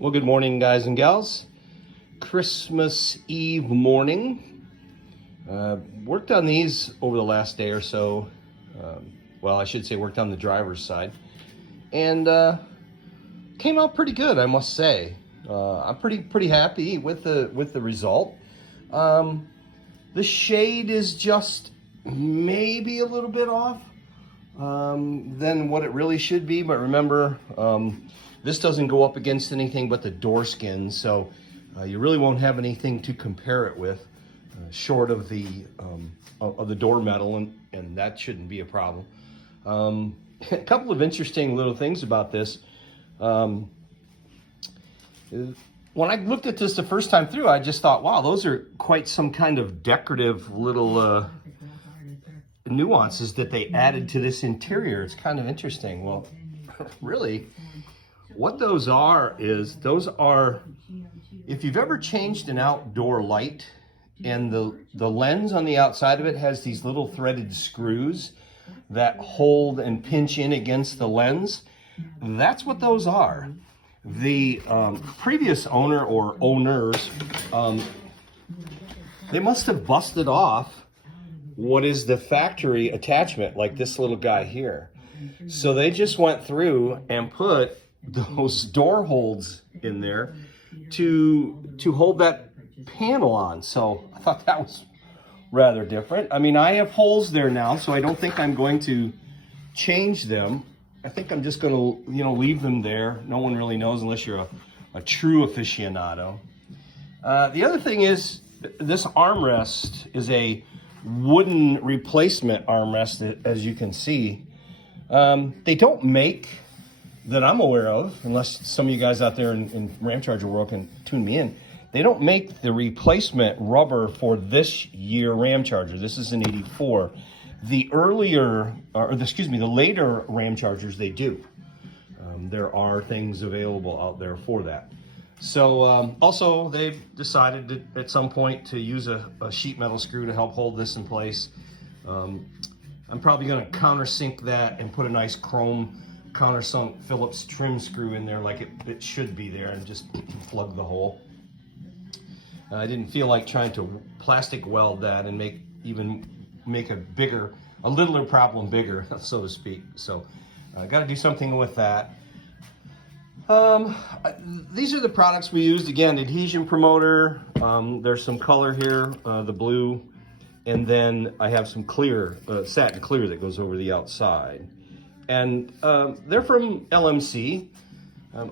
Well, good morning, guys and gals. Christmas Eve morning. Worked on these over the last day or so. Well, I should say worked on the driver's side. And came out pretty good, I must say. I'm pretty happy with the result. The shade is just maybe a little bit off than what it really should be, but remember, this doesn't go up against anything but the door skin, so you really won't have anything to compare it with, short of the door metal, and that shouldn't be a problem. A couple of interesting little things about this. When I looked at this the first time through, I just thought, wow, those are quite some kind of decorative little nuances that they added to this interior. It's kind of interesting. Well, really, what those are, if you've ever changed an outdoor light and the lens on the outside of it has these little threaded screws that hold and pinch in against the lens, that's what those are. The previous owner or owners, they must have busted off what is the factory attachment, like this little guy here. So they just went through and put those door holds in there to hold that panel on. So I thought that was rather different. I mean, I have holes there now, so I don't think I'm going to change them. I think I'm just going to, leave them there. No one really knows unless you're a true aficionado. The other thing is, this armrest is a wooden replacement armrest, as you can see. They don't make, that I'm aware of, unless some of you guys out there in Ram Charger world can tune me in, they don't make the replacement rubber for this year Ram Charger. This is an 84. The later Ram Chargers, they do. There are things available out there for that. So also they've decided at some point to use a sheet metal screw to help hold this in place. I'm probably going to countersink that and put a nice chrome countersunk Phillips trim screw in there like it should be there, and just plug the hole. I didn't feel like trying to plastic weld that and make a littler problem bigger, so to speak. So I got to do something with that. These are the products we used. Again, adhesion promoter. There's some color here, the blue, and then I have some clear, satin clear that goes over the outside. And they're from LMC.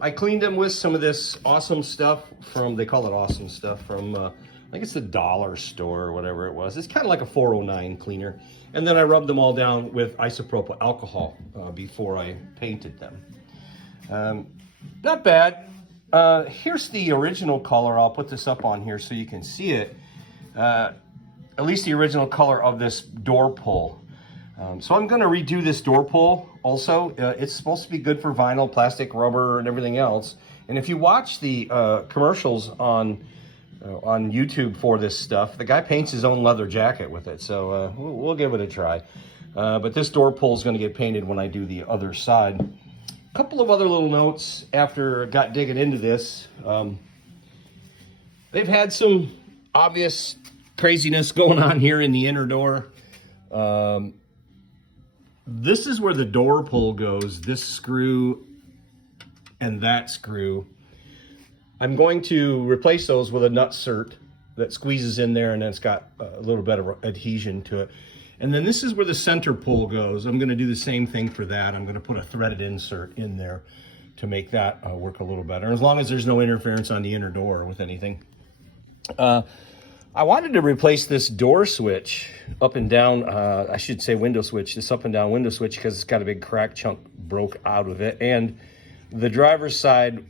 I cleaned them with some of this awesome stuff they call it awesome stuff from, I think it's the dollar store or whatever it was. It's kind of like a 409 cleaner. And then I rubbed them all down with isopropyl alcohol before I painted them. Not bad. Here's the original color. I'll put this up on here so you can see it. At least the original color of this door pull. So I'm going to redo this door pull also. It's supposed to be good for vinyl, plastic, rubber, and everything else. And if you watch the commercials on YouTube for this stuff, the guy paints his own leather jacket with it. So we'll give it a try. But this door pull is going to get painted when I do the other side. A couple of other little notes after I got digging into this. They've had some obvious craziness going on here in the inner door. This is where the door pull goes, this screw and that screw. I'm going to replace those with a nut cert that squeezes in there, and then it's got a little bit of adhesion to it. And then this is where the center pull goes. I'm going to do the same thing for that. I'm going to put a threaded insert in there to make that work a little better, as long as there's no interference on the inner door with anything. I wanted to replace this door switch up and down, I should say window switch, this up and down window switch, because it's got a big crack chunk broke out of it. And the driver's side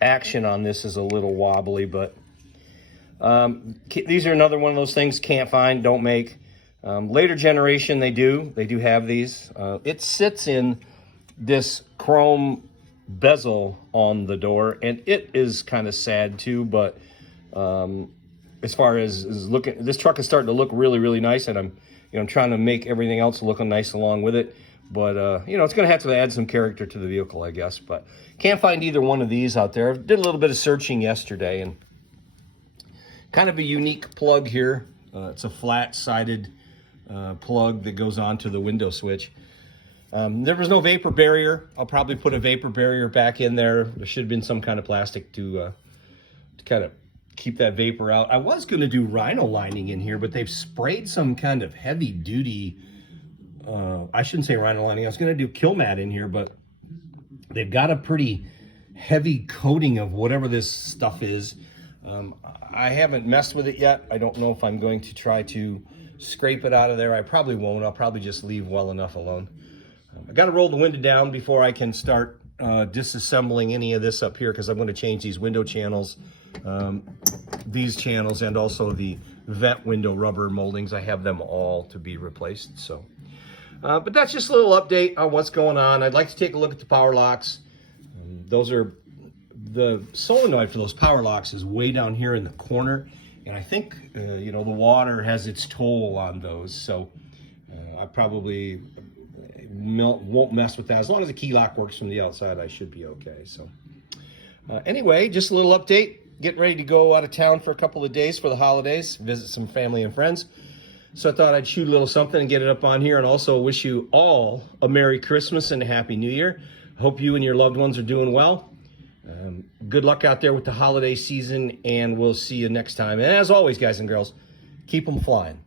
action on this is a little wobbly, but these are another one of those things can't find, don't make. Later generation, they do have these. It sits in this chrome bezel on the door, and it is kind of sad too, but as far as looking, this truck is starting to look really, really nice, and I'm trying to make everything else look nice along with it. But, you know, it's going to have to add some character to the vehicle, I guess. But can't find either one of these out there. I did a little bit of searching yesterday, and kind of a unique plug here. It's a flat-sided plug that goes onto the window switch. There was no vapor barrier. I'll probably put a vapor barrier back in there. There should have been some kind of plastic to kind of keep that vapor out. I was going to do rhino lining in here, but they've sprayed some kind of heavy-duty, I shouldn't say rhino lining. I was going to do kill mat in here, but they've got a pretty heavy coating of whatever this stuff is. I haven't messed with it yet. I don't know if I'm going to try to scrape it out of there. I probably won't. I'll probably just leave well enough alone. I got to roll the window down before I can start disassembling any of this up here, because I'm going to change these window channels, these channels, and also the vent window rubber moldings. I have them all to be replaced. So, but that's just a little update on what's going on. I'd like to take a look at the power locks. Those are, the solenoid for those power locks is way down here in the corner, and I think you know, the water has its toll on those, so I probably won't mess with that. As long as the key lock works from the outside, I should be okay. So anyway, just a little update. Getting ready to go out of town for a couple of days for the holidays, visit some family and friends. So I thought I'd shoot a little something and get it up on here, and also wish you all a Merry Christmas and a Happy New Year. Hope you and your loved ones are doing well. Good luck out there with the holiday season, and we'll see you next time. And as always, guys and girls, keep them flying.